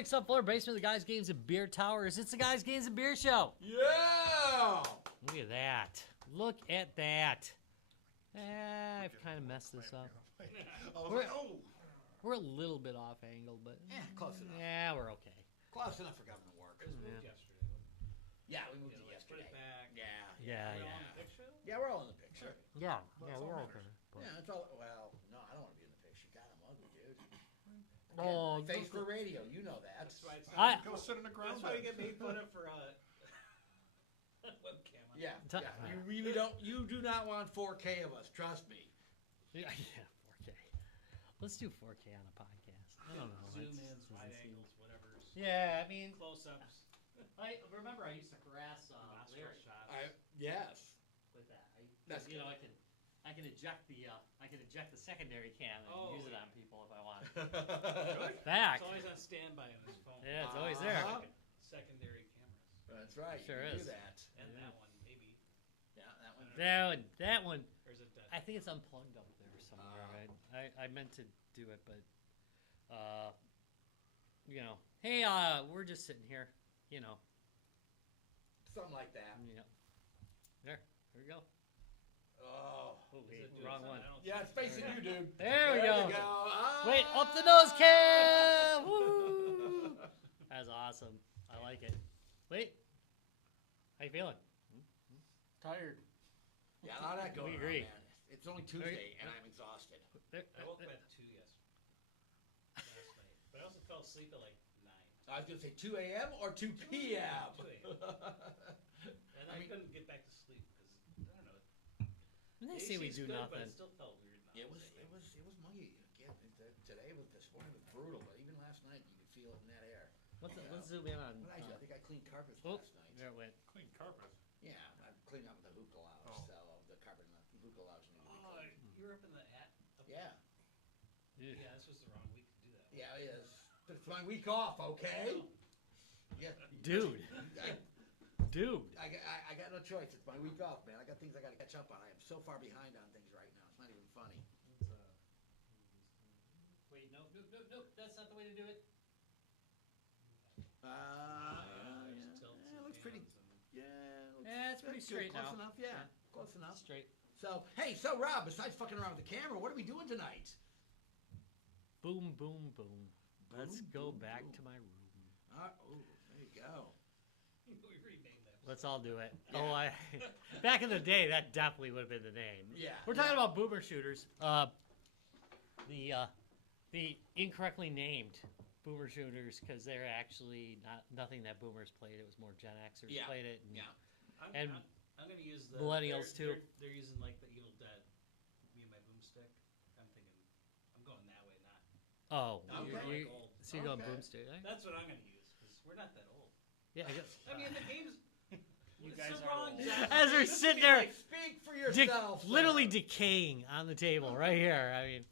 6th up floor, basement of the Guys, Games, and Beer Towers. It's the Guys, Games, and Beer Show. Yeah! Look at that. Look at that. I've kind of messed this up. We're a little bit off angle, but close enough. Yeah, we're okay. Close enough for government work. It was moved yesterday. Yeah, we moved it yesterday. Put it back. Yeah. Are we all in the picture? Yeah, we're all in the picture. Yeah, we're okay. Yeah, it's all. Well, no, I don't want to be in the picture. God, I'm ugly, dude. Oh, Face for radio, you know that. That's why it's not. Go sit in the ground. That's why you get made fun of for webcam. Yeah. You really don't. You do not want 4K of us. Trust me. Yeah, 4K. Let's do 4K on a podcast. I don't know. Zoom ins, wide angles, whatever. Yeah, I mean, Close-ups. I remember I used to harass Larry shots. Yes. with that. That's You know, I can eject the secondary cam and use it on people if I want. Fact. It's always on standby on his phone. Yeah, it's always there. Secondary cameras. That's right. Sure you is. Do that. And that one, maybe. Yeah, that one. That one. Or is it dead? I think it's unplugged up there somewhere. I meant to do it, but you know, hey, we're just sitting here, you know. Something like that. Yeah. There we go. Oh. Wait, wrong one. Yeah, it's facing you, dude. There we go. Ah. Wait, up the nose cam. Woo! That's awesome. I like it. Wait, how you feeling? Tired. Yeah, a lot of that going We agree. on, man. It's only Tuesday, and I'm exhausted. There, I woke up at 2 last night. But I also fell asleep at like 9. I was going to say 2 a.m. or 2 p.m. 2 a.m. And I couldn't get back to sleep because, I don't know. When they say we AC's do good, nothing. But it still felt weird. It was muggy. Again, this morning was brutal, but even last night you could feel it in that air. Let's zoom in on. What I do? I think I cleaned carpets Oh, last night. there it went. Clean carpet. Yeah, I'm cleaning up the hookah lounge, so the carpet in the hookah lounge. You were up in the hat? Yeah. Yeah, this was the wrong week to do that. Yeah, it is. It's my week off, okay? Yeah. Dude. Dude. I got no choice. It's my week off, man. I got things I got to catch up on. I am so far behind on things right now. It's not even funny. Wait, no. That's not the way to do it. It looks pretty. Yeah, it's pretty straight close now. enough. Yeah, close enough. Straight. So, hey, Rob, besides fucking around with the camera, what are we doing tonight? Boom, boom, boom. Let's go boom, back boom. to my room. There you go. We renamed that. Let's all do it. Yeah. Oh, back in the day, that definitely would have been the name. Yeah. We're talking about boomer shooters. The incorrectly named boomer shooters because they're actually nothing that boomers played. It was more Gen Xers played it. And, and I'm going to use the millennials too. They're using like the Evil Dead. Me and my boomstick. I'm thinking, I'm going that way, not. Oh, Okay. so you're going Okay. boomstick. Eh? That's what I'm going to use because we're not that old. Yeah, I guess. I mean, the game's. You it's guys the are wrong old. job. As they're sitting there, Speak for yourself. literally decaying on the table right here. I mean,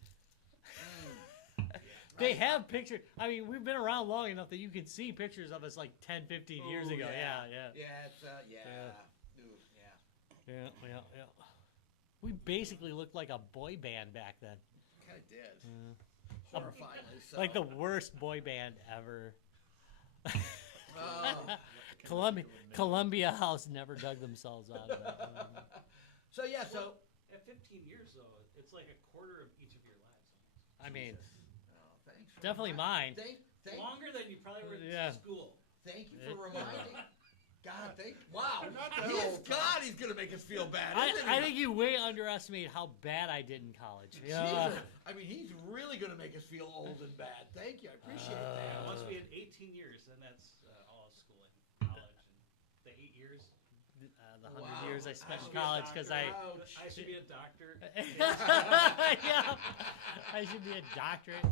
they have pictures. I mean, we've been around long enough that you can see pictures of us like 10, 15 years Ooh, ago. yeah. Yeah. Yeah, it's Yeah. We basically looked like a boy band back then. Kind of did. Horrifyingly so. Like the worst boy band ever. Oh. Columbia House never dug themselves out of it. So yeah, At 15 years though, it's like a quarter of each of your lives. I mean, thanks. definitely mine. Longer than you probably were Yeah. in school. Thank you for reminding. God, wow. Not that old, God, he's gonna make us feel bad. I think you way underestimate how bad I did in college. Jesus. I mean, he's really gonna make us feel old and bad. Thank you. I appreciate that. Once we had 18 years, then that's all schooling, college, and the 8 years. The 100 years I spent in college because I should be a doctor. yeah, I should be a doctorate.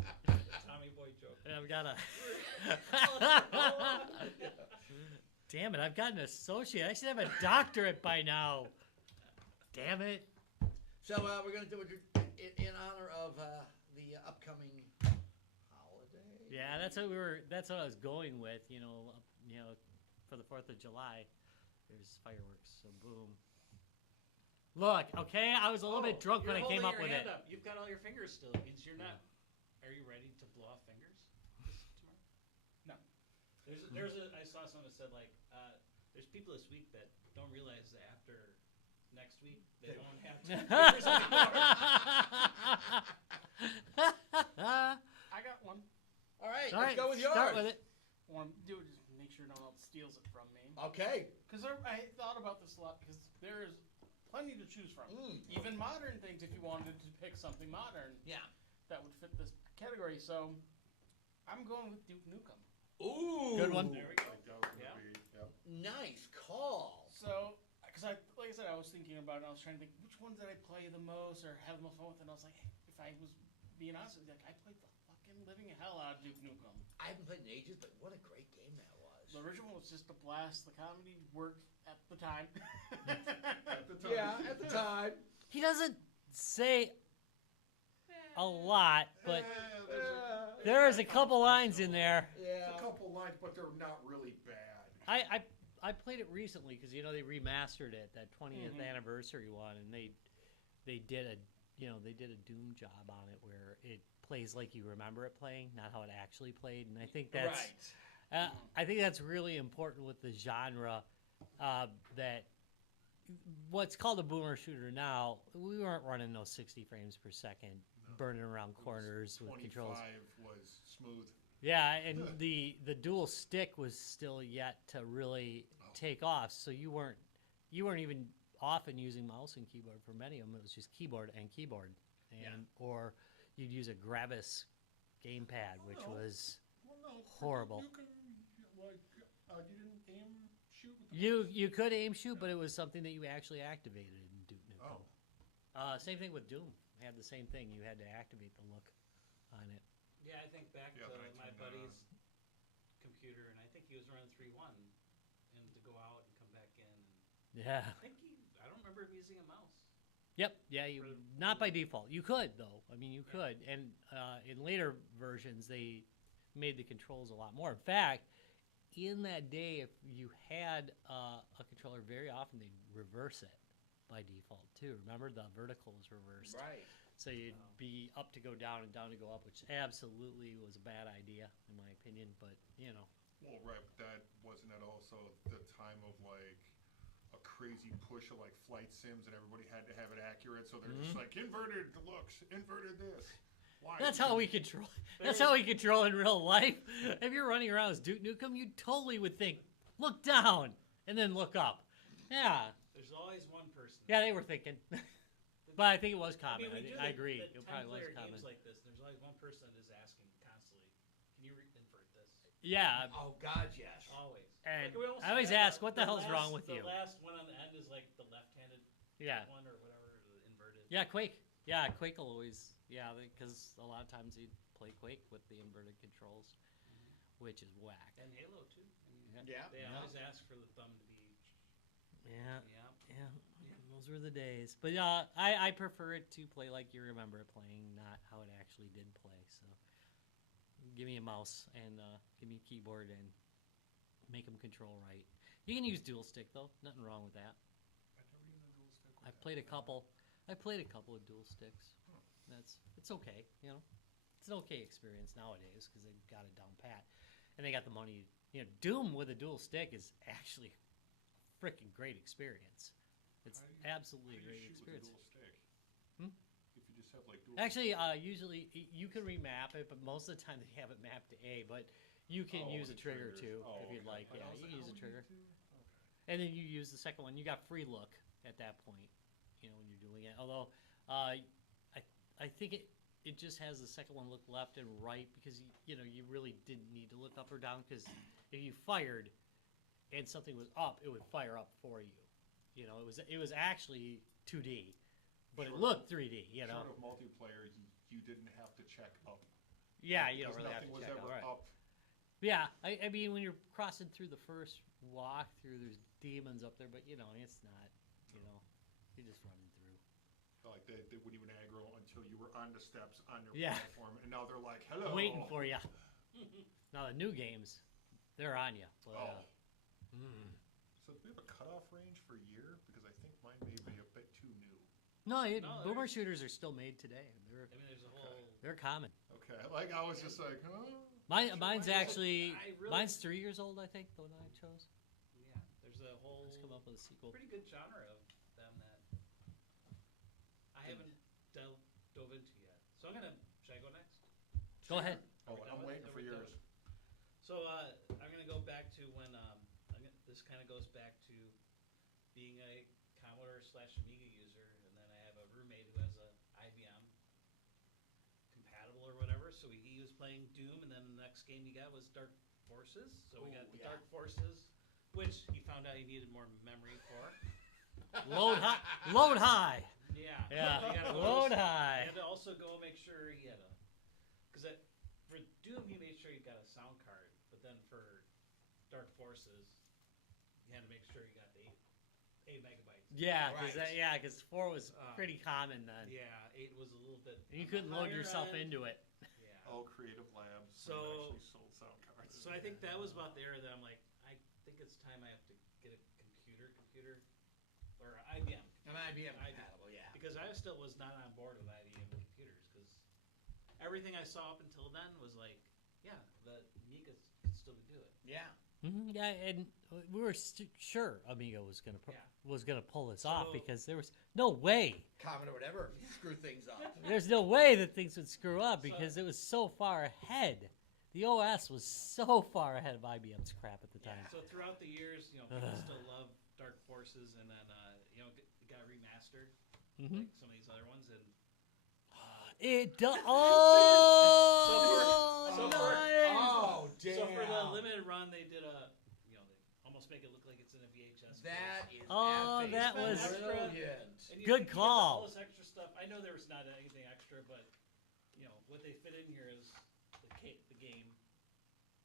Tommy Boy joke. I've got a. Damn it! I've got an associate. I should have a doctorate by now. Damn it! So we're gonna do it in honor of the upcoming holiday. Yeah, that's what we were. That's what I was going with. You know, for the 4th of July, there's fireworks. So boom. Look, okay, I was a little bit drunk when I came up with it. Up. You've got all your fingers still. It means you're not. Are you ready to blow off fingers tomorrow? No. I saw someone that said like, there's people this week that don't realize that after next week they won't have to. I got one. All right, All let's right, go with yours. start with it. What I'm do is just make sure no one else steals it from me. Okay. Because I thought about this a lot. Because there's plenty to choose from. Even modern things, if you wanted to pick something modern. Yeah. That would fit this category. So I'm going with Duke Nukem. Ooh. Good one. There we go. Oh. Yeah. Nice call. So, because like I said, I was thinking about it. I was trying to think which ones did I play the most or have the most fun with, and I was like, if I was being honest with you, like, I played the fucking living hell out of Duke Nukem. I haven't played in ages, but what a great game that was. The original was just a blast. The comedy worked at the time. At the time. Yeah, at the time. He doesn't say a lot, but there is a couple lines in there. Yeah. A couple lines, but they're not really bad. I played it recently because they remastered it, that 20th anniversary one, and they did a Doom job on it where it plays like you remember it playing, not how it actually played, and I think that's Right. I think that's really important with the genre. That what's called a boomer shooter now, we weren't running those 60 frames per second, burning around corners with 25 controls. was smooth. Yeah, and the dual stick was still yet to really take off, so you weren't even often using mouse and keyboard for many of them. It was just keyboard and keyboard, or you'd use a Gravis gamepad, which was Well, no, horrible. You can, you didn't aim shoot with the you could aim shoot, but it was something that you actually activated in Duke Nukem. Same thing with Doom. It had the same thing. You had to activate the look on it. Yeah, I think back Yeah, to but I my think, buddy's computer, and I think he was running 3.1, and to go out and come back in. And Yeah. I don't remember him using a mouse. Yep. Yeah. Not by default. You could though. I mean, you could. And in later versions, they made the controls a lot more. In fact, in that day, if you had a controller, very often they'd reverse it by default too. Remember, the vertical was reversed. Right. So you'd be up to go down and down to go up, which absolutely was a bad idea in my opinion. But Well, right, but that wasn't at also the time of like a crazy push of like flight sims, and everybody had to have it accurate. So they're just like inverted looks, inverted this. Why? that's how we control. That's how we control in real life. If you're running around as Duke Nukem, you totally would think, look down and then look up. Yeah, There's always one person. yeah, they were thinking. But I think it was I common. mean, we do I agree. The It probably was 10-player common. games like this. There's always one person that is asking constantly, "Can you invert this?" Yeah, Oh God, yes. Always. and we almost I always had ask, what the hell's wrong with you? The last one on the end is like the left-handed Yeah, one or whatever, the inverted. yeah, Quake. Yeah, Quake will always. Yeah, because a lot of times you'd play Quake with the inverted controls, which is whack. And Halo too. I mean, Yeah. They Yeah. always ask for the thumb to be. Yeah. Yeah. Yeah, those were the days. But I prefer it to play like you remember it playing, not how it actually did play. So give me a mouse and give me a keyboard and make them control right. You can use dual stick though. Nothing wrong with that. I've never used a dual stick with I that. played a couple. I played a couple of dual sticks. It's okay. It's an okay experience nowadays because they've got it down pat, and they got the money. Doom with a dual stick is actually a freaking great experience. It's How do you- absolutely a How do you great shoot with a experience. dual stick? Hmm? If you just have like dual. Actually, usually you can remap it, but most of the time they have it mapped to A. But you can Oh, use the a trigger triggers. too Oh, if you'd okay. like. But Yeah, I was you like, can use oh, a you trigger, do? Okay. and then you use the second one. You got free look at that point. When you're doing it. Although, I think it just has the second one look left and right because you really didn't need to look up or down because if you fired and something was up, it would fire up for you. It was actually 2D, but it Short looked 3D. Short of multiplayer, you didn't have to check up. Yeah, you don't Because really have nothing to was check ever out. Right. up. Yeah, I mean when you're crossing through the first walkthrough, there's demons up there, but it's not. You're just running through. Like they wouldn't even aggro until you were on the steps on your Yeah. platform, and now they're like, "Hello." Waiting for you. Now the new games, they're on you. But, Oh. mm. So do we have a cutoff range for year? Because I think mine may be a bit too new. No, No, boomer there's- shooters are still made today. I mean, there's a whole. They're common. Okay, like I was just like, huh? Mine's actually I really- mine's 3 years old. I think the one I chose. Yeah, there's a whole Let's come up with a sequel. pretty good genre of them that I haven't dove into yet. So should I go next? Go ahead. Oh, I'm waiting for yours. So I'm gonna go back to when this kind of goes back to being a Commodore / Amiga user, and then I have a roommate who has a IBM compatible or whatever. So he was playing Doom, and then the next game he got was Dark Forces. So we got the Dark Forces, which he found out he needed more memory for. Load high. Load high. Yeah. Yeah. You gotta Load I high. had to also go make sure he had because for Doom he made sure he got a sound card, but then for Dark Forces, he had to make sure he got the 8 megabytes. Yeah, Right. because 4 was pretty common then. Yeah, 8 was a little bit. And you couldn't load higher yourself end. into it. Yeah. All Creative Labs So- actually sold sound cards. So I think that was about the era that I'm like, I think it's time I have to get a computer, or IBM. An IBM compatible, yeah. Because I still was not on board with IBM computers, because everything I saw up until then was like, yeah, the Amiga could still do it. Yeah. Yeah, and we were sure Amiga was gonna pull this off So- because there was no way. Commodore would ever screw things up. There's no way that things would screw up because it was so far ahead. The OS was so far ahead of IBM's crap at the time. So throughout the years, people still love Dark Forces, and then it got remastered, Mhm. like some of these other ones, and It does. So Oh, for- nice. Oh, damn. so for the limited run, they did they almost make it look like it's in a VHS. That is Oh, effing that was- brilliant. And Good you get call. All this extra stuff. I know there was not anything extra, but what they fit in here is the game.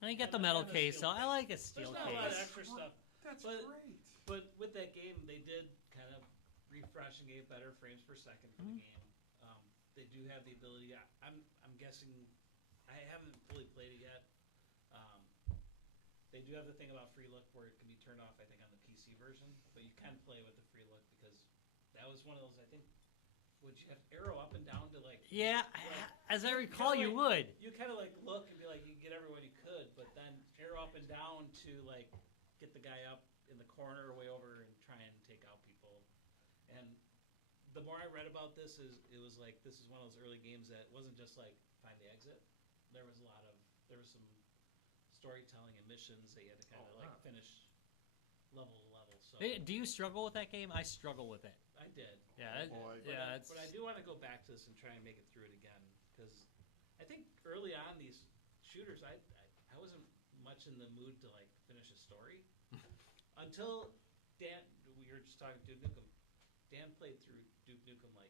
And you got the metal And the case, so steel I like a There's steel not a lot of case. extra stuff. That's But- great. But with that game, they did kind of refresh and gave better frames per second for the game. They do have the ability. I'm guessing. I haven't fully played it yet. They do have the thing about free look where it can be turned off. I think on the PC version, but you can play with the free look because that was one of those. I think would you have arrow up and down to like. Yeah, as I recall, you like- would. You kind of like look and be like you get everyone you could, but then arrow up and down to like get the guy up in the corner or way over and try and take out people. And the more I read about this, it was like this is one of those early games that wasn't just like find the exit. There was some storytelling and missions that you had to kind of like finish level to level. So Do you struggle with that game? I struggle with it. I did. Yeah, Boy. yeah. It's, But I do want to go back to this and try and make it through it again because I think early on these shooters, I wasn't much in the mood to like finish a story until Dan. We were just talking Duke Nukem. Dan played through Duke Nukem like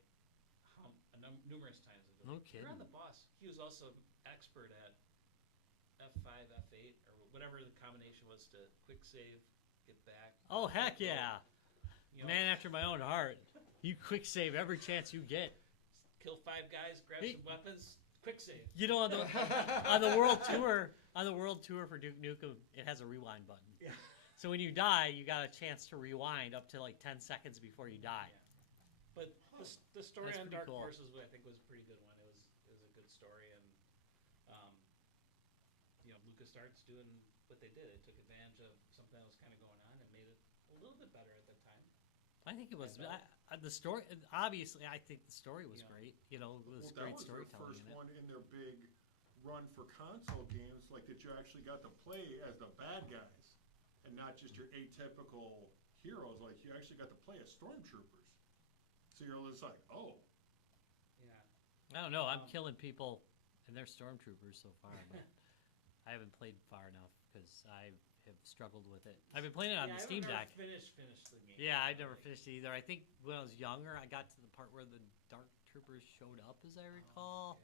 numerous times. No You're on kidding. the boss. He was also expert at F5, F8, or whatever the combination was to quick save, get back. Oh heck yeah, You know, man after my own heart. You quick save every chance you get. kill 5 guys, grab Hey. some weapons, quick save. You know, on the world tour for Duke Nukem, it has a rewind button. Yeah. So when you die, you got a chance to rewind up to like 10 seconds before you die. But the story That's on pretty Dark cool. Forces, I think, was a pretty good one. It was a good story, and LucasArts doing what they did. They took advantage of something that was kind of going on and made it a little bit better at that time. I think it was Yeah, the story. Obviously, I think the story was Yeah. great. You know, it was Well, great that was their storytelling first in it. one in their big run for console games, like that you actually got to play as the bad guys and not just your atypical heroes. Like you actually got to play as stormtroopers. So you're just like, oh, Yeah. I don't know. I'm Um, killing people, and they're stormtroopers so far, but I haven't played far enough because I have struggled with it. I've been playing it on the Steam Deck. Finished the game. Yeah, I never finished it either. I think when I was younger, I got to the part where the Dark Troopers showed up, as I recall.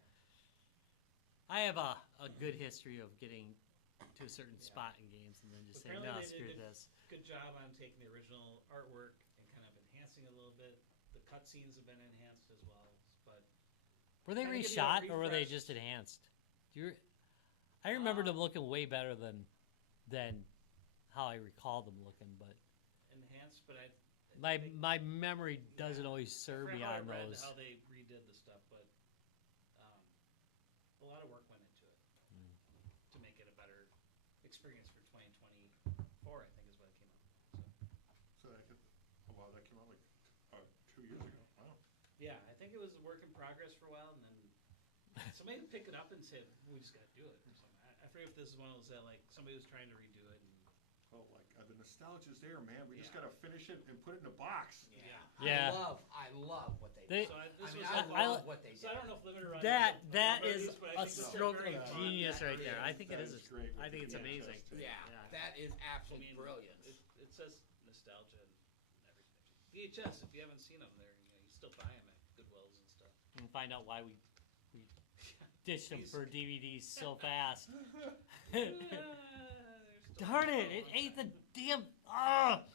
I have a good history of getting to a certain spot in games and then just saying, Apparently no, they screw did this. Good job on taking the original artwork and kind of enhancing it a little bit. The cutscenes have been enhanced as well, but Were they kinda give you a reshot or were they refresh. just enhanced? I remember them looking way better than how I recall them looking, but enhanced. But I my think- my memory doesn't always I serve forget me how I on read those. how they redid the stuff, but a lot of work went into it to make experience for 2024, I think is when it came out. So that hit, oh, wow, that came out like 2 years ago. Wow. Yeah, I think it was a work in progress for a while, and then somebody picked it up and said, "We just got to do it," or something. I forget if this is one of those that like somebody was trying to redo it. And, Oh, like the nostalgia's there, man. We just Yeah. gotta finish it and put it in a box. Yeah. I love what they They- do. so I this mean, was I like, love what they so did. I don't know if limited run. That is is these, but I a think this is stroke very of fun. genius That right there. I is- think it That is. is great with I think it's the amazing. VHS tape. Yeah, Yeah. that is I absolute mean, brilliance. It says nostalgia and everything. VHS, if you haven't seen them, you still buy them at Goodwills and stuff. And find out why we ditched them These- for DVDs so fast. They're still Darn it! It ate the damn. Ah!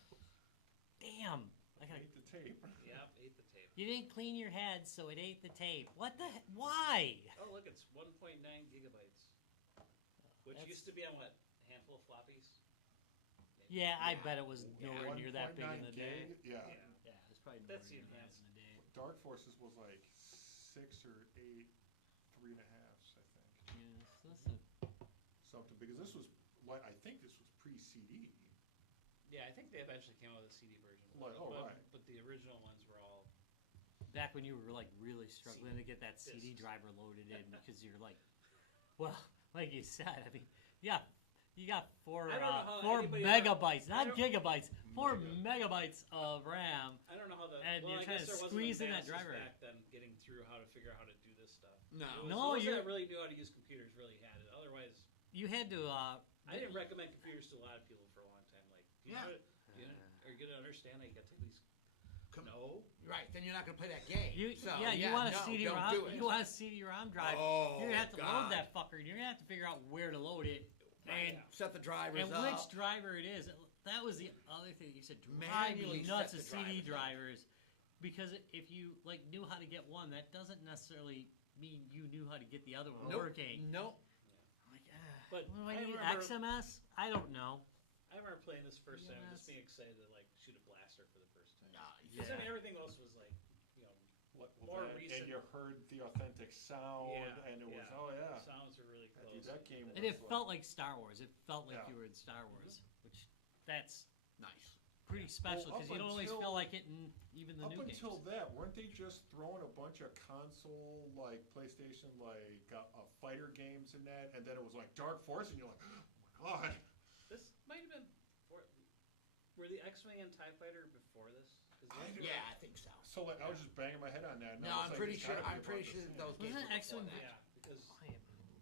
Damn! I gotta. Hate the tape. Yep, ate the tape. You didn't clean your head, so it ate the tape. What the? Why? Oh, look, it's 1.9 gigabytes. Which That's- used to be on what? A handful of floppies? Yeah, I Yeah. bet it was nowhere near that big in 1.9 the day. gig? Yeah. Yeah. Yeah, it was probably nowhere That's the near that advanced. in the day. Dark Forces was like 6 or 8 3.5s, I think. Yeah, so that's a, Something, because this was, like, I think this was pre-CD. Yeah, I think they eventually came out with a CD version. Like, oh, but, right. But the original ones were all. back when you were like really struggling to get that CD driver loaded in because you're like, well, like you said, I mean, you got four I don't know how 4 anybody megabytes, I not don't- gigabytes, 4 megabytes of RAM. I don't know how the. And well, you're I trying guess to there squeeze in wasn't that advances driver. back then, getting through how to figure out how to do this stuff. No. It was No, those you're- that really knew how to use computers really had it. Otherwise, You had to. I didn't recommend computers to a lot of people for a long time. Like, do you Yeah. know, are you gonna understand that you got to take these? No. Right, then you're not going to play that game. You, So, you want a no, CD-ROM. don't do it. You want a CD-ROM drive. Oh, you're gonna have to God. load that fucker. And you're gonna have to figure out where to load it. And Set the drivers and up. which driver it is. That was the other thing that you said. Drive Manually me nuts set of the CD drivers up. drivers, because if you like knew how to get one, that doesn't necessarily mean you knew how to get the other one Nope. working. Nope. Like, But what do I I need remember- XMS? I don't know. I remember playing this first time, Yes. just being excited to like shoot a blaster for the first time. Nice. Because I Yeah. mean, everything else was like, you know, More And recent. you heard the authentic sound, Yeah, and it was, yeah. oh yeah. sounds are really Dude, close. that game was And it like, felt like Star Wars. It felt like Yeah. you were in Star Wars, which that's Nice. pretty special Well, up because you don't always until- feel like it in even the up new until games. that, weren't they just throwing a bunch of console, like PlayStation, like fighter games in that, and then it was like Dark Force, and you're like, oh my god. This might have been. Were the X-Wing and TIE Fighter before this? 'Cause those were- Yeah, I think so. So like, I was just banging my head on that. And No, I was I'm like, pretty it's sure. gotta be I'm about pretty the sure same. those Wasn't games. it were before X-Wing? that. Yeah,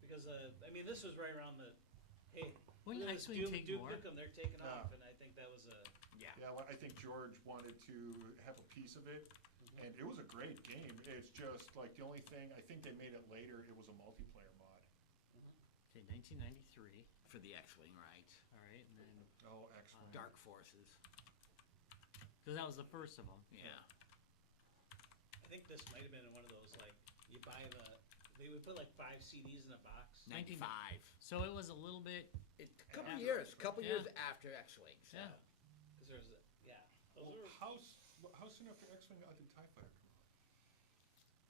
because I mean, this was right around the. Hey, Wouldn't look at this X-Wing Duke, take Duke more? Nukem, they're taking Yeah. off, and I think that was a. Yeah. Yeah, well, I think George wanted to have a piece of it, and it was a great game. It's just like the only thing, I think they made it later, it was a multiplayer mod. Okay, 1993. For the X-wing, right? All right, and then Oh, excellent. Dark Forces. because that was the first of them. Yeah. I think this might have been one of those like you buy the. They would put like 5 CDs in a box. 95. So it was a little bit. A couple After- years. Couple Yeah. years after X-wing. So. Yeah. Because there's a, yeah. Those Well, were, how soon after X-Wing did TIE Fighter come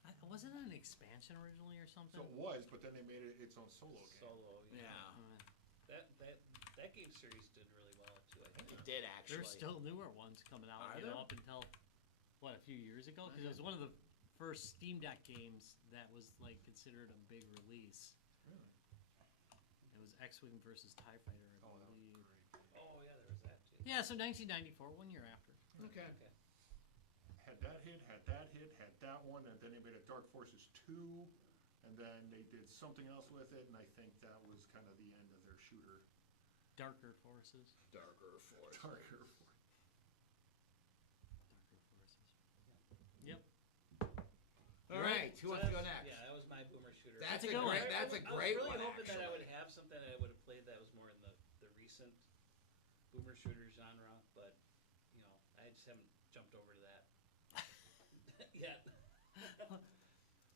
out? Wasn't it an expansion originally or something? So it was, but then they made it its own solo game. solo. Yeah. That game series did really well too. I think. It did actually. There's still newer ones coming out. Are You know, there? up until what, a few years ago, because it was one of the first Steam Deck games that was like considered a big release. Really? It was X-Wing versus TIE Fighter, I Oh, that was believe. great. Oh yeah, there was that too. Yeah, so 1994, 1 year after. Okay. Okay. Had that hit, had that hit, had that one, and then they made a Dark Forces 2, and then they did something else with it, and I think that was kind of the end of their shooter. Darker Forces. Darker Force. Darker. Darker Forces. Yep. All right. Who wants to go that's- next? Yeah, that was my boomer shooter. That's a a good one. great. That's a great I was really one. hoping that I would actually. have something that I would have played that was more in the recent boomer shooter genre, but you know, I just haven't jumped over to that yet.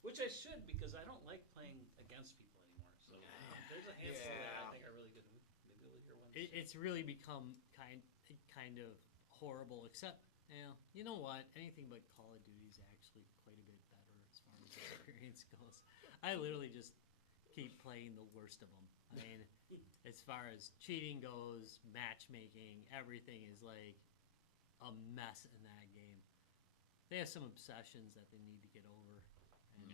Which I should, because I don't like playing against people anymore. So there's a handful that I Yeah. think are really good. Maybe we'll hear one. It's really become kind of horrible. Except, you know what? Anything but Call of Duty is actually quite a bit better as far as experience goes. I literally just keep playing the worst of them. I mean, as far as cheating goes, matchmaking, everything is like a mess in that game. They have some obsessions that they need to get over. And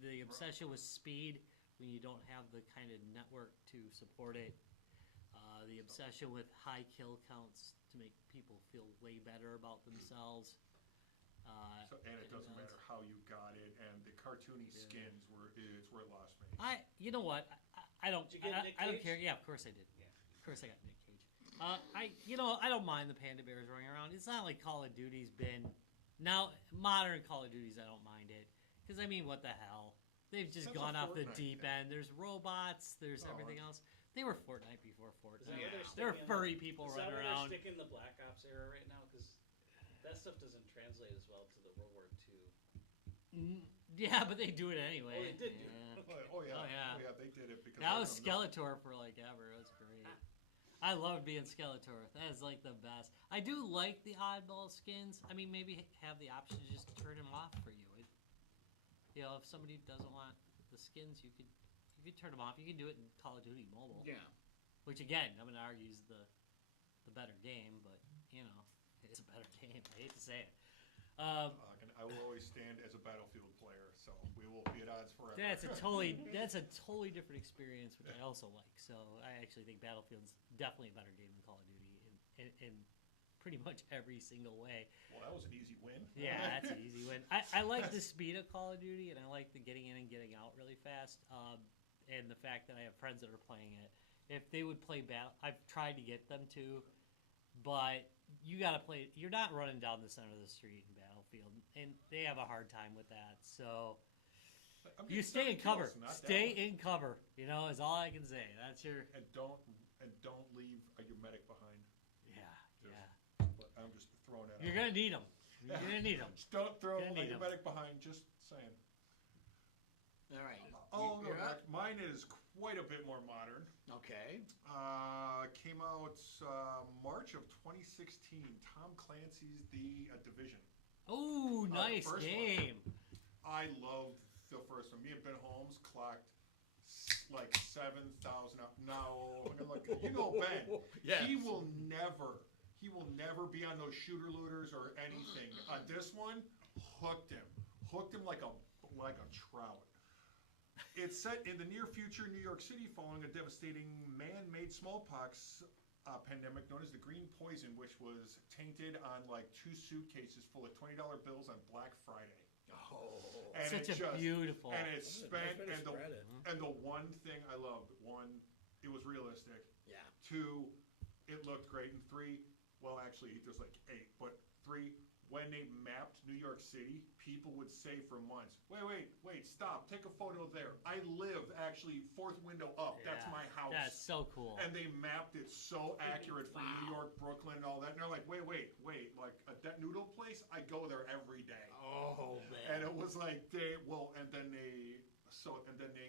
the obsession with speed when you don't have the kind of network to support it. The obsession with high kill counts to make people feel way better about themselves. And it doesn't matter how you got it, and the cartoony skins is where it lost me. You know what? I don't. Did you get Nick I don't Cage? care. Yeah, of course I did. Yeah. Of course I got Nick Cage. I don't mind the panda bears running around. It's not like Call of Duty's been now modern Call of Duty's. I don't mind it because I mean, what the hell? They've just That's gone a off the Fortnite deep thing. end. There's robots. There's everything else. They were Fortnite before Is Fortnite. that where they're There are sticking furry people Is that running where around. they're sticking the Black Ops era right now? Because that stuff doesn't translate as well to the World War II. Yeah, but they do it anyway. Oh, they did do it. Yeah. Oh yeah, Oh, yeah. they did it because That they're was from the- Skeletor for like ever. It was great. I loved being Skeletor. That is like the best. I do like the oddball skins. I mean, maybe have the option to just turn them off for you. If somebody doesn't want the skins, you could turn them off. You can do it in Call of Duty Mobile. Yeah. Which again, I'm gonna argue is the better game, but it's a better game. I hate to say it. I will always stand as a Battlefield player, so we will be at odds forever. That's a totally different experience, which I also like. So I actually think Battlefield's definitely a better game than Call of Duty in pretty much every single way. Well, that was an easy win. Yeah, that's an easy win. I like the speed of Call of Duty, and I like the getting in and getting out really fast. And the fact that I have friends that are playing it. If they would play I've tried to get them to, but you got to play. You're not running down the center of the street in Battlefield, and they have a hard time with that. So you stay in cover. Stay in cover. Is all I can say. That's your. And don't leave your medic behind. Yeah. But I'm just throwing that. You're gonna need them. You're gonna need them. Just don't throw Gonna need your 'em. medic behind. Just saying. All right. Oh no, You're up? mine is quite a bit more modern. Okay. Came out March of 2016. Tom Clancy's The Division. Oh, the nice first one. game. I loved the first one. Me and Ben Holmes clocked like 7,000 up. No, I'm gonna look. Ben. Yes. He will never be on those shooter looters or anything. On this one, hooked him like a trout. It's set in the near future New York City following a devastating man-made smallpox pandemic known as the Green Poison, which was tainted on like 2 suitcases full of $20 bills on Black Friday. Oh. And Such it a beautiful. And it's spent, Nice way to and spread it. the one thing I loved, one, it was realistic. Yeah. 2, it looked great. And 3, well, actually, there's like 8, but 3, when they mapped New York City, people would say for months, wait, stop, take a photo there. I live actually 4th window up. That's Yeah, my house. That's so cool. And they mapped it so accurate for New York, Brooklyn, and all that. And they're like, wait, like that noodle place, I go there every day. Oh man. And it was like and then they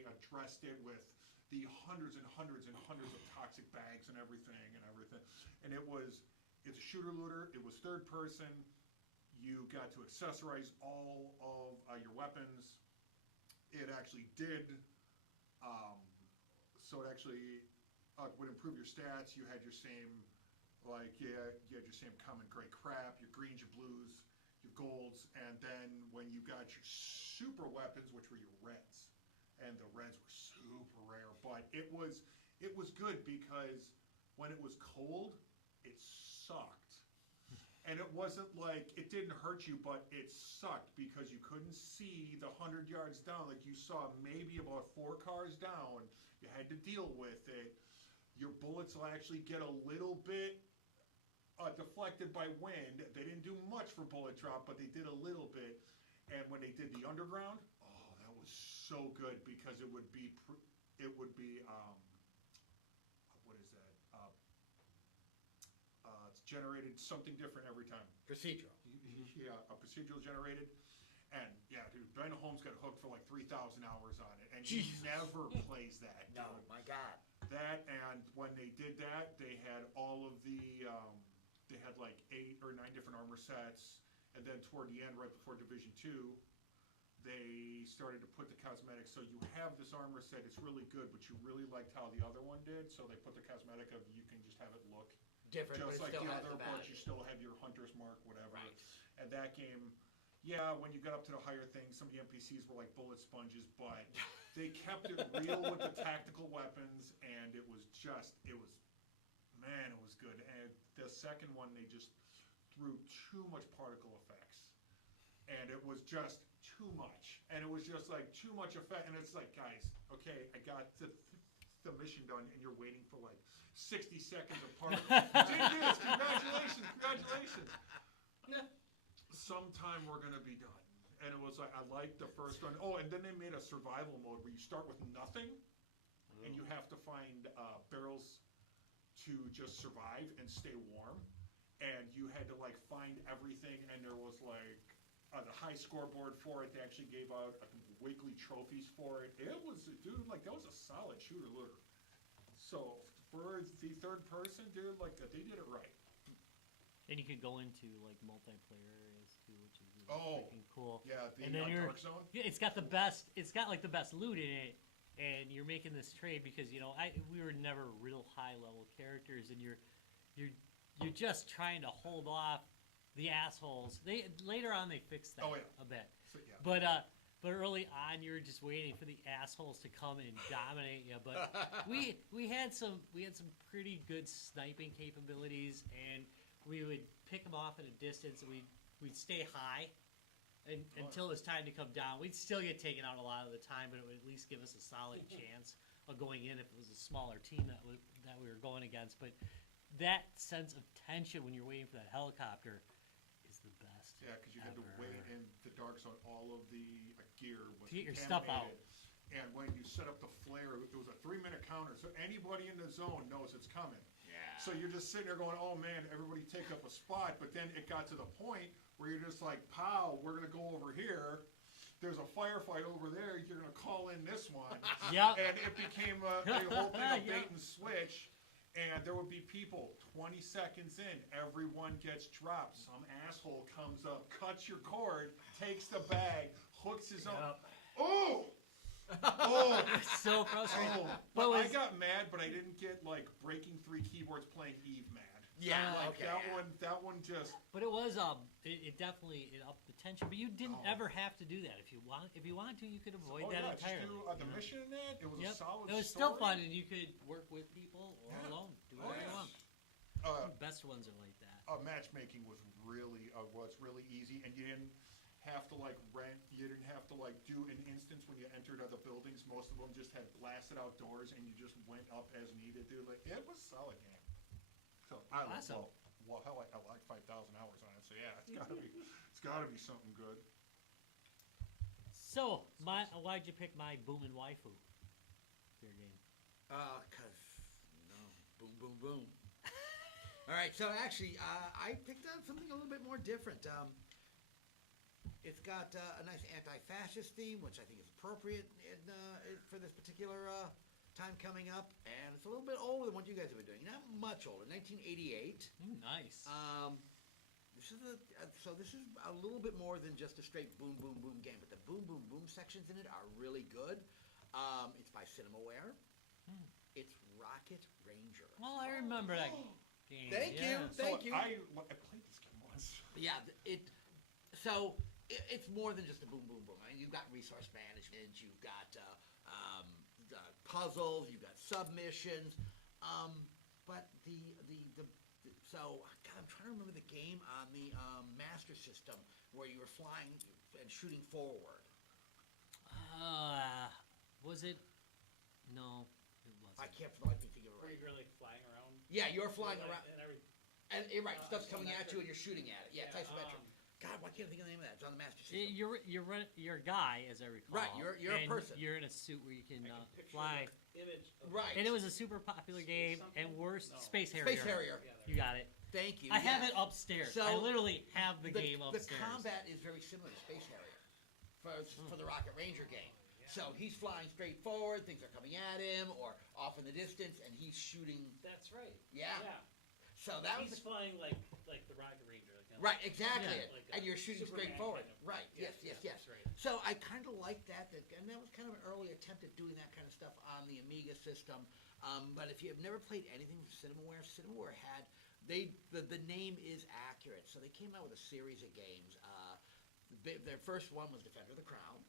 addressed it with the hundreds and hundreds and hundreds of toxic bags and everything. And it's a shooter looter. It was third person. You got to accessorize all of your weapons. It actually did. So it actually would improve your stats. You had your same, you had your same common gray crap, your greens, your blues, your golds, and then when you got your super weapons, which were your reds, and the reds were super rare, but it was good because when it was cold, it sucked. And it wasn't like, it didn't hurt you, but it sucked because you couldn't see the 100 yards down. Like you saw maybe about 4 cars down. You had to deal with it. Your bullets will actually get a little bit deflected by wind. They didn't do much for bullet drop, but they did a little bit. And when they did the underground, oh, that was so good because it would be what is that? It's generated something different every time. Procedural. Yeah, a procedural generated. And yeah, dude, Ben Holmes got hooked for like 3,000 hours on it, and he never plays that. No, my God. That, and when they did that, they had all of the, they had like 8 or 9 different armor sets, and then toward the end, right before Division 2, they started to put the cosmetics. So you have this armor set, it's really good, but you really liked how the other one did. So they put the cosmetic of you can just have it look Different, but just it like still the has other, the but value. you still have your hunter's mark, whatever. Right. And that game, yeah, when you got up to the higher things, some of the NPCs were like bullet sponges, but they kept it real with the tactical weapons, and it was good. And the second one, they just threw too much particle effects, and it was just too much, and it was just like too much effect, and it's like, guys, okay, I got the mission done, and you're waiting for like 60 seconds of particle. Did this, congratulations. Sometime we're gonna be done. And it was like, I liked the first one. Oh, and then they made a survival mode where you start with nothing, and you have to find barrels to just survive and stay warm. And you had to like find everything, and there was like the high scoreboard for it. They actually gave out weekly trophies for it. It was, dude, like that was a solid shooter looter. So for the third person, dude, like they did it right. And you could go into like multiplayer areas too, which is really freaking cool. Yeah, the And then Dark Zone. Yeah, it's got the best. It's got like the best loot in it, and you're making this trade because we were never real high level characters, and you're just trying to hold off the assholes. They later on they fixed that a bit, So, yeah. but early on you're just waiting for the assholes to come and dominate you. But we had some pretty good sniping capabilities, and we would pick them off at a distance, and we'd stay high until it's time to come down. We'd still get taken out a lot of the time, but it would at least give us a solid chance of going in if it was a smaller team that we were going against. But that sense of tension when you're waiting for that helicopter is the best. Yeah, because you had to wait in the Dark Zone. All of the gear was To get your stuff out. contaminated. And when you set up the flare, it was a 3-minute counter, so anybody in the zone knows it's coming. So you're just sitting there going, oh man, everybody take up a spot. But then it got to the point where you're just like, pow, we're going to go over here. There's a firefight over there. You're going to call in this one. Yep. And it became a whole thing of bait Yep. and switch. And there would be people, 20 seconds in, everyone gets dropped. Some asshole comes up, cuts your cord, takes the bag, hooks his own. Yep. Oh! Oh! It's so frustrating. Oh, But but I was- got mad, but I didn't get like breaking 3 keyboards playing Eve mad. Yeah, Like okay. that one just. But it was it definitely upped the tension. But you didn't ever have to do that. If you wanted to, you could avoid that Just entirely. do the mission in that. It was Yep. a solid. It was still story. fun, and you could work with people or Yeah. alone. Do Oh, whatever you yeah. want. Uh, The best ones are like that. Matchmaking was really easy, and you didn't have to like rent. You didn't have to like do an instance when you entered other buildings. Most of them just had blasted outdoors, and you just went up as needed. Dude, like it was a solid game. So I Awesome. well, hell, I like 5,000 hours on it. So yeah, it's gotta be something good. So, why'd you pick my Boom and Waifu for your game? Boom, boom, boom. All right, so actually, I picked out something a little bit more different. It's got a nice anti-fascist theme, which I think is appropriate for this particular time coming up, and it's a little bit older than what you guys have been doing. Not much older, 1988. Nice. This is a little bit more than just a straight boom, boom, boom game, but the boom, boom, boom sections in it are really good. It's by Cinemaware. It's Rocket Ranger. Well, I remember that game. Thank you. yeah. Thank you. I played this game once. Yeah, it's more than just a boom, boom, boom. I mean, you've got resource management, you've got puzzles, you've got submissions, but God, I'm trying to remember the game on the Master System where you were flying and shooting forward. Was it? No, it wasn't. I can't for the life of me think of it Where right. you're like flying around. Yeah, you're flying Like, around, And every, and you're right, stuff's so coming at that's you it. and you're shooting at it. Yeah, it's isometric. God, why can't I think of the name of that? It's on the Master System. You're a guy, as I recall. Right, you're a and person. You're in a suit where you can I can picture fly. the image of Right. And it was a super popular game, and worse, No. Space Harrier. Space Harrier. Yeah, there You got it. Thank you. I have yes. it upstairs. So, I literally have the game upstairs. The combat is very similar to Space Harrier for the Rocket Ranger game. So he's flying straight forward, things are coming at him, or off in the distance, and he's shooting. That's right. Yeah. Yeah. So that He's was flying like the Rocket Ranger. Like, Right, exactly. Yeah. Like And you're shooting Superman straight forward. kind of- Right, yes, yes, yes. That's right. So I kind of like that, and that was kind of an early attempt at doing that kind of stuff on the Amiga system. But if you've never played anything from Cinemaware had the name is accurate. So they came out with a series of games. Their first one was Defender of the Crown,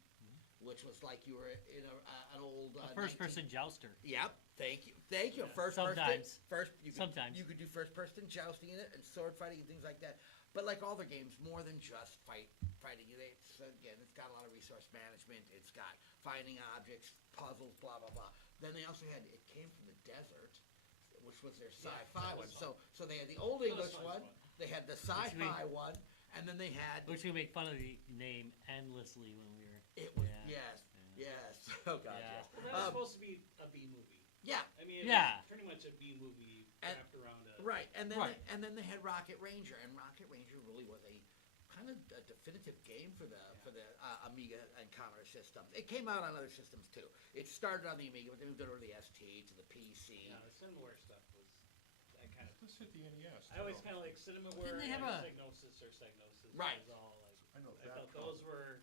which was like you were in an old A first-person jouster. Yep. Thank you. Thank you. Yeah. First Sometimes. person. Sometimes. You could do first person jousting in it and sword fighting and things like that. But like all their games, more than just fighting. It's got a lot of resource management. It's got finding objects, puzzles, blah blah blah. Then they also had it came from the desert, which was their sci-fi that one. was fun. So they had the old That was English fun. one. They had the sci-fi one, and then they had Which we make fun of the name endlessly when we were. it was Yeah. yes. Oh god, Yeah. yes. Well, that was supposed to be a B movie. Yeah. I mean, it Yeah. was pretty much a B movie And- wrapped around a. Right, and then Right. They had Rocket Ranger, and Rocket Ranger really was a kind of a definitive game for the Amiga and Commodore systems. It came out on other systems too. It started on the Amiga, but they moved over to the ST, to the PC. Yeah, the Cinemaware stuff was. I kind of. This hit the NES. I always too. kind of like Cinemaware Didn't they have and a- Psygnosis or Psygnosis. Right. Was all like. I know I that thought cover. those were.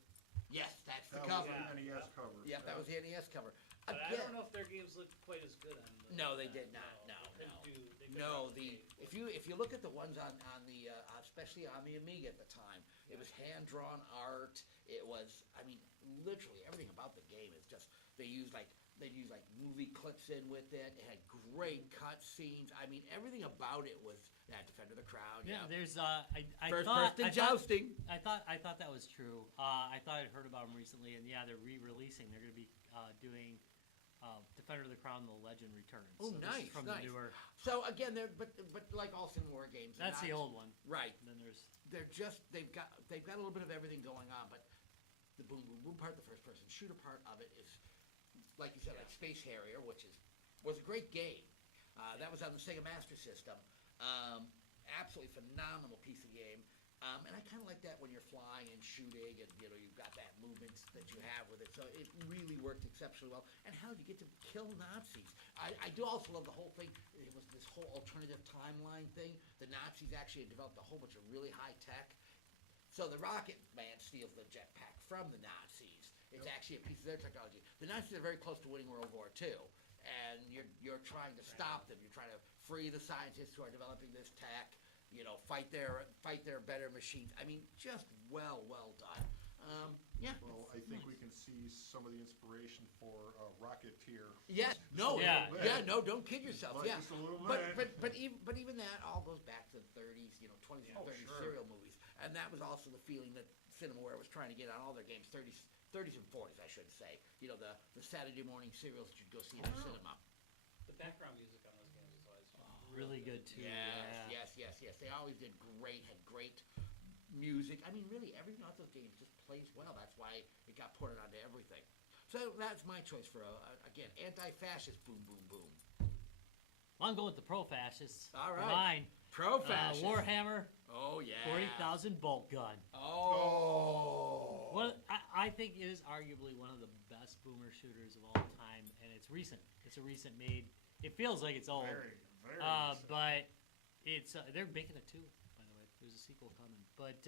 Yes, that's the That cover. was Yeah. the NES cover. Yep, that was the NES cover. But I Again, don't know if their games looked quite as good on the. No, they did not. No, They no. couldn't they couldn't no, replicate what- if you look at the ones on the especially on the Amiga at the time, it was hand drawn art. It was, I mean, literally everything about the game is just they'd use like movie clips in with it. It had great cut scenes. I mean, everything about it was that Defender of the Crown. Yeah, Yeah, there's I first thought person I thought, jousting. I thought that was true. I thought I'd heard about them recently, and yeah, they're re-releasing. They're going to be doing Defender of the Crown: The Legend Returns. Oh, So this is nice, from nice. the newer. So again, they're but like all Cinemaware games, they're That's the not- old one. right. And then there's They've got a little bit of everything going on, but the boom boom boom part, the first person shooter part of it is, like you said, like Space Harrier, which was a great game. That was on the Sega Master System. Absolutely phenomenal piece of game. And I kind of like that when you're flying and shooting, and you've got that movement that you have with it. So it really worked exceptionally well. And how you get to kill Nazis? I do also love the whole thing. It was this whole alternative timeline thing. The Nazis actually had developed a whole bunch of really high tech. So the Rocket Man steals the jetpack from the Nazis. It's actually a piece of their technology. The Nazis are very close to winning World War II, and you're trying to stop them. You're trying to free the scientists who are developing this tech. Fight their better machines. I mean, just well done. Yeah. Well, I think we can see some of the inspiration for Rocketeer. Yes. No. Yeah. Yeah. No. Don't kid yourself. Like Yeah. just a little But bit. but even that all goes back to the 30s, 20s and Oh, 30s sure. serial movies, and that was also the feeling that Cinemaware was trying to get on all their games, 30s and 40s, I should say. The Saturday morning serials that you'd go see in the cinema. The background music on those games was always really good too. Yes. They always had great music. I mean, really, everything about those games just plays well. That's why it got ported onto everything. So that's my choice for again, anti-fascist boom boom boom. Well, I'm going with the pro-fascists. All For right. mine, Pro-fascist. Warhammer Oh yeah. 40,000 bolt gun. Oh. Well, I think it is arguably one of the best boomer shooters of all time, and it's recent. It's a recent made. It feels like it's old, Very, very. but it's they're making it too. By the way, there's a sequel coming, but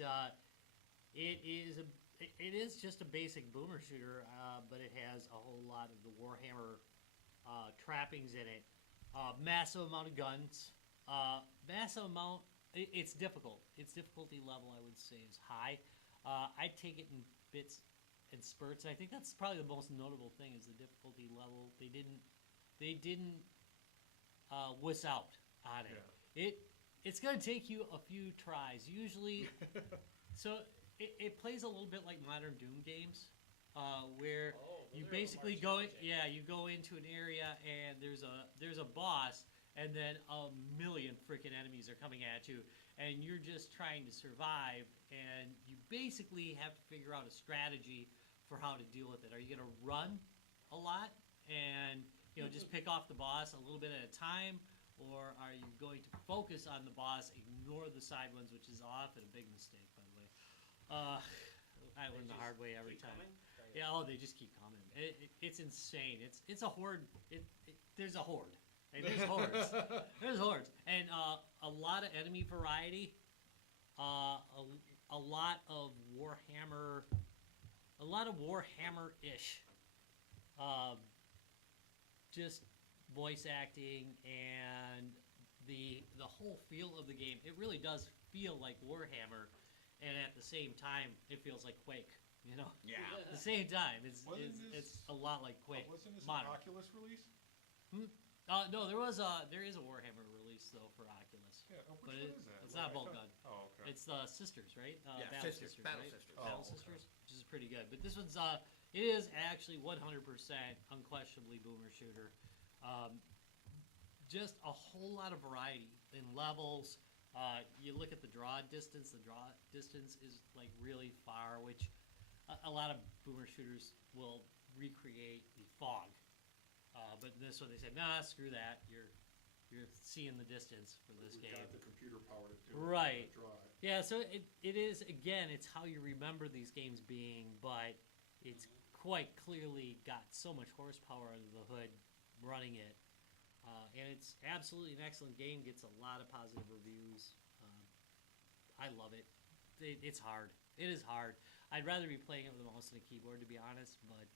it is just a basic boomer shooter, but it has a whole lot of the Warhammer trappings in it. Massive amount of guns. Massive amount. It's difficult. Its difficulty level, I would say, is high. I take it in bits and spurts. And I think that's probably the most notable thing is the difficulty level. They didn't wuss out on it. It's going to take you a few tries. Usually, so it plays a little bit like modern Doom games, where you basically you go into an area and there's a boss, and then a million freaking enemies are coming at you, and you're just trying to survive, and you basically have to figure out a strategy for how to deal with it. Are you going to run a lot and just pick off the boss a little bit at a time, or are you going to focus on the boss, ignore the side ones, which is often a big mistake, by the way. I learned the hard way every time. Yeah, they just keep coming. It's insane. It's a horde. There's a horde. There's hordes. There's hordes. And a lot of enemy variety. a lot of Warhammer-ish, just voice acting and the whole feel of the game. It really does feel like Warhammer, and at the same time, it feels like Quake. You know, Yeah. at the same time, it's This- a lot like Quake. Wasn't this Modern. an Oculus release? No, there is a Warhammer release though for Oculus. Yeah. Which But one it- is that? it's not I Bolt thought- Gun. Oh, okay. It's the Sisters, right? Yeah, Battle Sisters, Battle right? Sisters. Oh, Battle okay. Sisters, which is pretty good. But this one's it is actually 100% unquestionably boomer shooter. Just a whole lot of variety in levels. You look at the draw distance. The draw distance is like really far, which a lot of boomer shooters will recreate the fog. But in this one they said, nah, screw that. You're seeing the distance for this We game. got the computer power to do Right. it. Draw it. Yeah, so it is, again, it's how you remember these games being, but it's quite clearly got so much horsepower under the hood running it. And it's absolutely an excellent game, gets a lot of positive reviews. I love it. It's hard. It is hard. I'd rather be playing it with a mouse and a keyboard, to be honest, but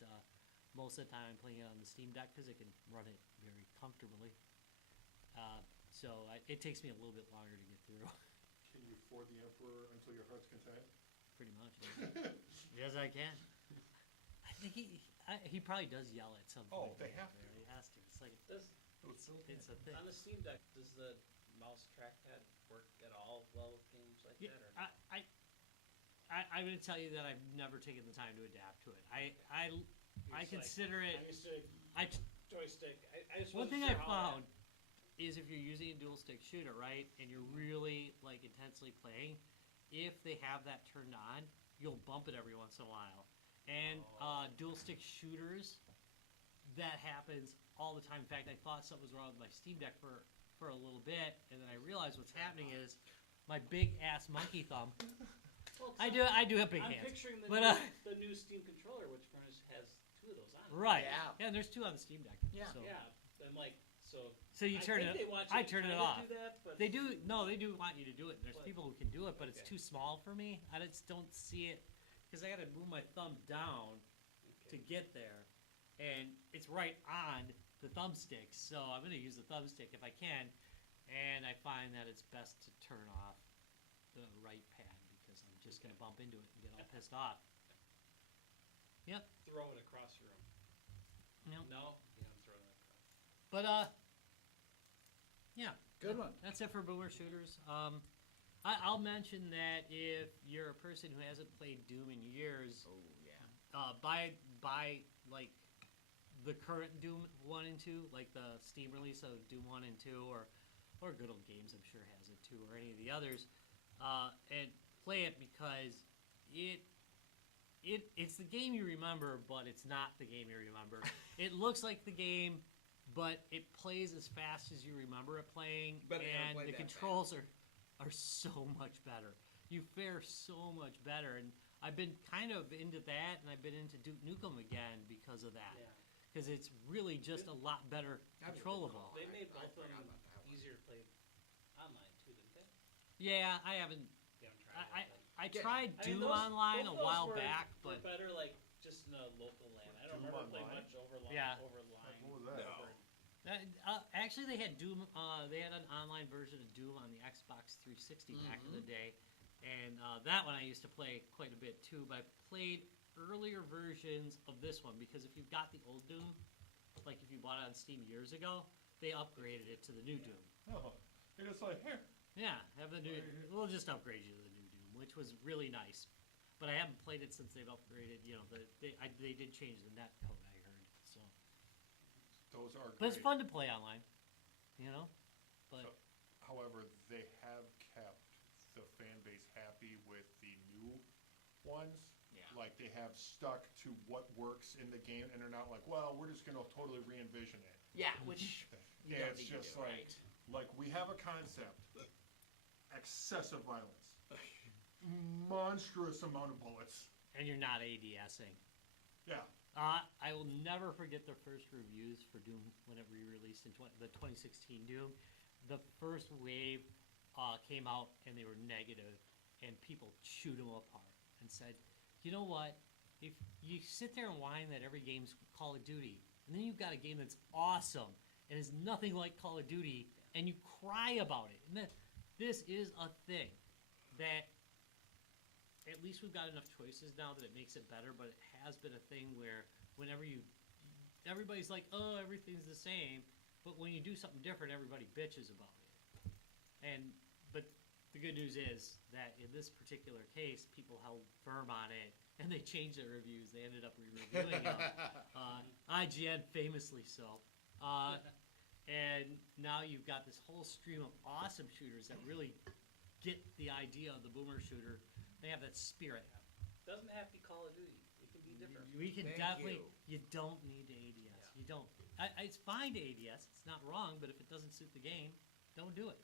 most of the time I'm playing it on the Steam Deck because it can run it very comfortably. It takes me a little bit longer to get through. Can you afford the Emperor until your heart's content? Pretty much. Yes, I can. I think he probably does yell at some Oh, point. they have to. He has to. It's like Does, it's a thing. on the Steam Deck, does the mouse trackpad work at all well with games like Yeah, that? Or no? I'm going to tell you that I've never taken the time to adapt to it. I It's consider like, it. I'm used to I joystick. I just one wasn't thing sure I how found is if you're using a dual stick shooter, right, and you're really like intensely playing, if they have that turned on, you'll bump it every once in a while. And dual stick shooters, that happens all the time. In fact, I thought something was wrong with my Steam Deck for a little bit, and then I realized what's happening is my big ass monkey thumb. Well, I do have big I'm hands. picturing the, But, the new Steam controller, which has two of those on it. Right. Yeah. And there's two on the Steam Deck. Yeah. So, Yeah, I'm like, so. so you turn I it. think they want you I to turn it kinda off. Do that, but They do. No, they do want you to do it. There's But- people who can do it, but it's okay. too small for me. I just don't see it because I got to move my thumb down to Okay. get there, and it's right on the thumbstick. So I'm going to use the thumbstick if I can, and I find that it's best to turn off the right pad because I'm just going to bump into it and get all pissed off. Yep. Throw it across the room. No. No, you haven't thrown it across. But yeah. Good one. That's it for boomer shooters. I'll mention that if you're a person who hasn't played Doom in years, Oh yeah. buy like the current Doom 1 and 2, like the Steam release of Doom 1 and 2, or Good Old Games I'm sure has it too, or any of the others, and play it because it's the game you remember, but it's not the game you remember. It looks like the game, but it plays as fast as you remember it playing, But it don't and play the that controls are so much better. You fare so much better, and I've been kind of into that, and I've been into Duke Nukem again because of that. Yeah. Because it's really just a lot better controllable. They made I both of forgot them about that one. easier to play online too, didn't they? Yeah, I haven't. You haven't tried it. I Yeah. tried I mean, Doom those- Online a both those while were- back, were but better like just in a local land. I don't Doom remember playing Online? much overline. Yeah. Overline. What was that? No. actually they had Doom. They had an online version of Doom on the Xbox 360 back in the day, and that one I used to play quite a bit too. But I played earlier versions of this one because if you've got the old Doom, like if you bought it on Steam years ago, they upgraded it to the new Doom. Oh, you're just like, here. Yeah, have the new. We'll just upgrade you to the new Doom, which was really nice. But I haven't played it since they've upgraded. You know, they did change the net code. I heard so. Those are great. But it's fun to play online, you know. But So, however, they have kept the fan base happy with the new ones. Yeah. Like they have stuck to what works in the game, and they're not like, well, we're just gonna totally re-envision it. Yeah, which you Yeah, don't it's need to just do, like, like we have a concept, excessive violence, monstrous amount of bullets. and you're not ADSing. Yeah, I will never forget the first reviews for Doom when it re-released in the 2016 Doom. The first wave came out and they were negative, and people chewed them apart and said, you know what? If you sit there and whine that every game's Call of Duty, and then you've got a game that's awesome and is nothing like Call of Duty, and you cry about it, and that this is a thing that at least we've got enough choices now that it makes it better, but it has been a thing where whenever everybody's like, oh, everything's the same, but when you do something different, everybody bitches about it. But the good news is that in this particular case, people held firm on it, and they changed their reviews. They ended up re-reviewing them. IGN famously so. And now you've got this whole stream of awesome shooters that really get the idea of the boomer shooter. They have that spirit. Doesn't have to be Call of Duty. It can be different. We can Thank definitely. you. You don't need to ADS. Yeah. You don't. It's fine to ADS. It's not wrong, but if it doesn't suit the game, don't do it.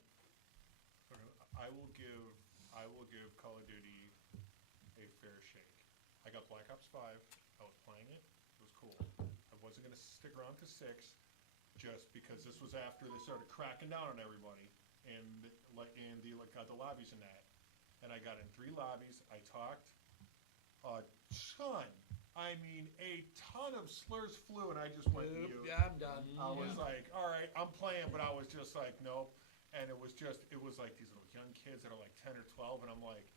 I will give Call of Duty a fair shake. I got Black Ops 5. I was playing it. It was cool. I wasn't gonna stick around to 6, just because this was after they started cracking down on everybody and the lobbies and that. And I got in 3 lobbies. I talked a ton. I mean, a ton of slurs flew, and I just went mute. Yeah, I'm done. I was like, all right, I'm playing, but I was just like, nope. And it was like these little young kids that are like 10 or 12, and I'm like,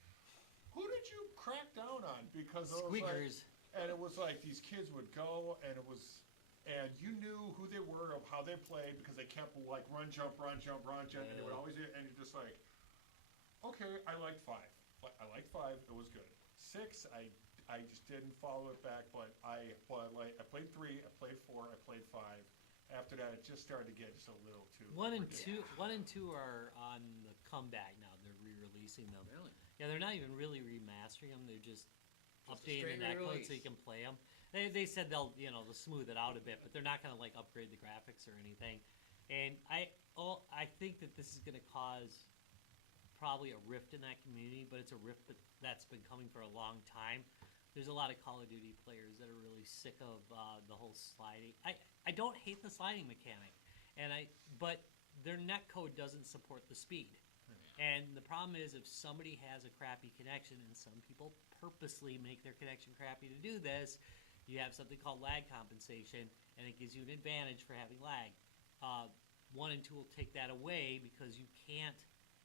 who did you crack down on? Because it was Squeakers. and it was like these kids would go, and you knew who they were, of how they played, because they kept like run, jump, and they would always, and you're just like, okay, I liked 5. I liked 5. It was good. 6, I just didn't follow it back, but I played 3, I played 4, I played 5. After that, it just started to get just a little too. 1 and ridiculous. 2 are on the comeback now. They're re-releasing them. Really? Yeah, they're not even really remastering them. They're just a updating the straight netcode so re-release. you can play them. They said they'll smooth it out a bit, but they're not going to like upgrade the graphics or anything. And I think that this is going to cause probably a rift in that community, but it's a rift that's been coming for a long time. There's a lot of Call of Duty players that are really sick of the whole sliding. I don't hate the sliding mechanic, but their netcode doesn't support the speed. And the problem is, if somebody has a crappy connection, and some people purposely make their connection crappy to do this, you have something called lag compensation, and it gives you an advantage for having lag. 1 and 2 will take that away because you can't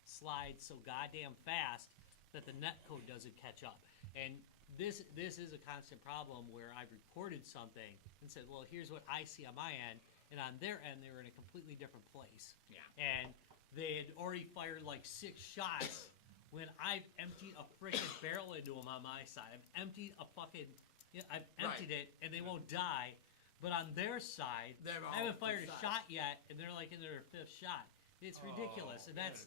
slide so goddamn fast that the netcode doesn't catch up. And this is a constant problem where I've reported something and said, well, here's what I see on my end, and on their end, they were in a completely different place. Yeah. And they had already fired like 6 shots when I've emptied a freaking barrel into them on my side. I've emptied I've emptied it, and they won't die. But on their side, They're all I haven't fired a fifth shot yet, and they're like in their 5th shot. It's ridiculous, and that's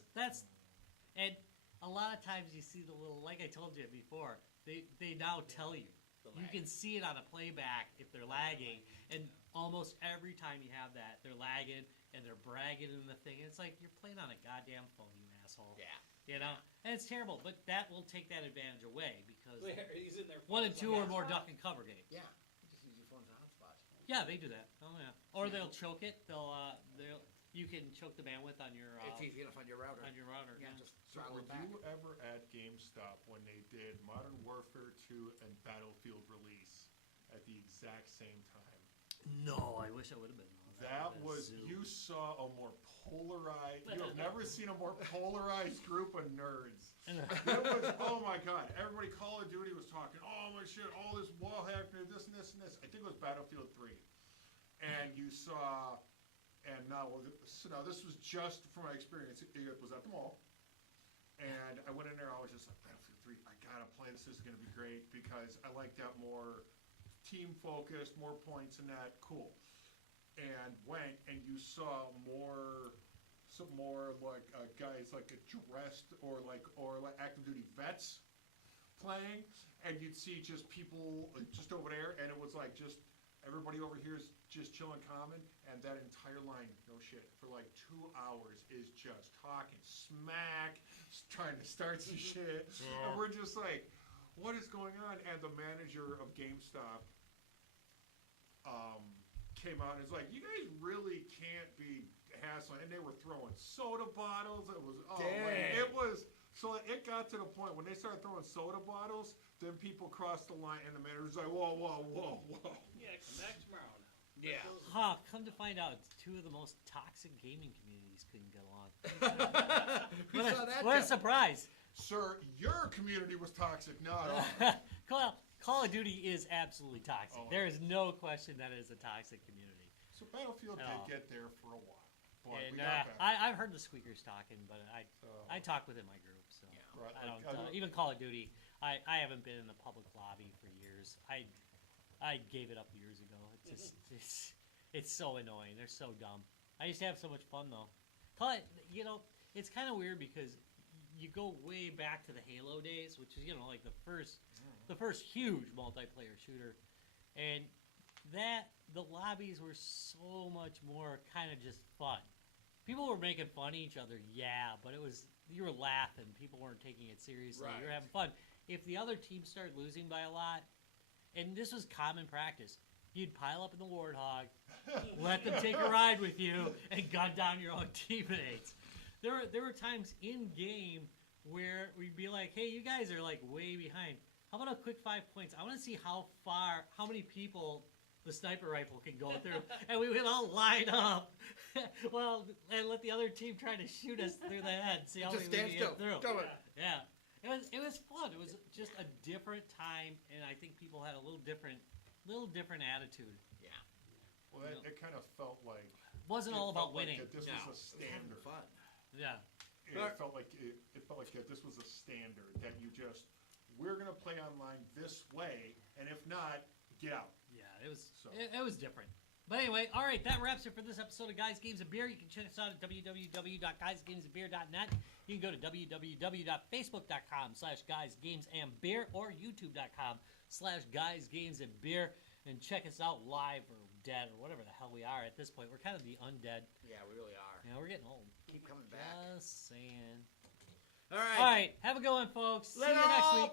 and a lot of times you see the little, like I told you before, they now tell you. You can see it on a playback if they're lagging, and almost every time you have that, they're lagging and they're bragging in the thing. It's like, you're playing on a goddamn phone, you asshole. Yeah. You know, and it's terrible, but that will take that advantage away because He's in there. 1 and 2 are more duck and cover games. Yeah. Just use your phone as a hotspot. Yeah, they do that. Oh yeah. Or they'll choke it. You can choke the bandwidth on your It's easy enough on your router. Yeah. Just So throttle were it back. you ever at GameStop when they did Modern Warfare 2 and Battlefield release at the exact same time? No, I wish I would have been. You saw a more polarized, you have never seen a more polarized group of nerds. It was, oh my god, everybody Call of Duty was talking, oh my shit, all this wall hacking, this and this and this. I think it was Battlefield 3. And you saw, and now this was just from my experience, it was at the mall. And I went in there, I was just like, Battlefield 3, I gotta play this is gonna be great, because I like that more team focused, more points and that, cool. And went, and you saw some more like guys like dressed or like active duty vets playing, and you'd see just people just over there, and it was like just everybody over here is just chilling common, and that entire line, no shit, for like 2 hours is just talking smack, trying to start some shit, and we're just like, what is going on? And the manager of GameStop came out and was like, you guys really can't be hassling, and they were throwing soda bottles. It was So it got to the point when they started throwing soda bottles, then people crossed the line, and the manager was like, "Whoa, whoa, whoa, whoa!" Yeah, come back tomorrow now. Yeah. Huh, come to find out, two of the most toxic gaming communities couldn't get along. Who saw that? What a Joe? surprise. Sir, your community was toxic, not ours. Call of Duty is absolutely toxic. Oh, There is no question that it is a toxic community. So Battlefield Oh. did get there for a while, but And we got back. I've heard the squeakers talking, but I talk within my group, so Yeah. Right, I like, don't. Even Call of Duty, I haven't been in the public lobby for years. I gave it up years ago. It's just it's so annoying. They're so dumb. I used to have so much fun though. It's kind of weird because you go way back to the Halo days, which is like the first huge multiplayer shooter, and the lobbies were so much more kind of just fun. People were making fun of each other, yeah, but you were laughing. People weren't taking it seriously. You were Right. having fun. If the other team started losing by a lot, and this was common practice, you'd pile up in the Warthog, let them take a ride with you, and gun down your own teammates. There were times in game where we'd be like, "Hey, you guys are like way behind. How about a quick 5 points? I want to see how many people the sniper rifle can go through." And we would all line up, and let the other team try to shoot us through the head. See how Just many stand we still. get through. Go it. Yeah, it was fun. It was just a different time, and I think people had a little different attitude. Yeah. Well, it kind of felt like It wasn't it all felt about like winning. that this No, was a it was having standard. fun. Yeah. It felt like that this was a standard that we're gonna play online this way, and if not, get out. Yeah, it was So. it was different. But anyway, all right, that wraps it for this episode of Guys, Games, and Beer. You can check us out at www.guysgamesandbeer.net. You can go to www.facebook.com/guysgamesandbeer or youtube.com/guysgamesandbeer and check us out live or dead or whatever the hell we are at this point. We're kind of the undead. Yeah, we really are. We're getting old. Keep coming back. Just saying. All right. All right, have a good one, folks. See you Later. next week.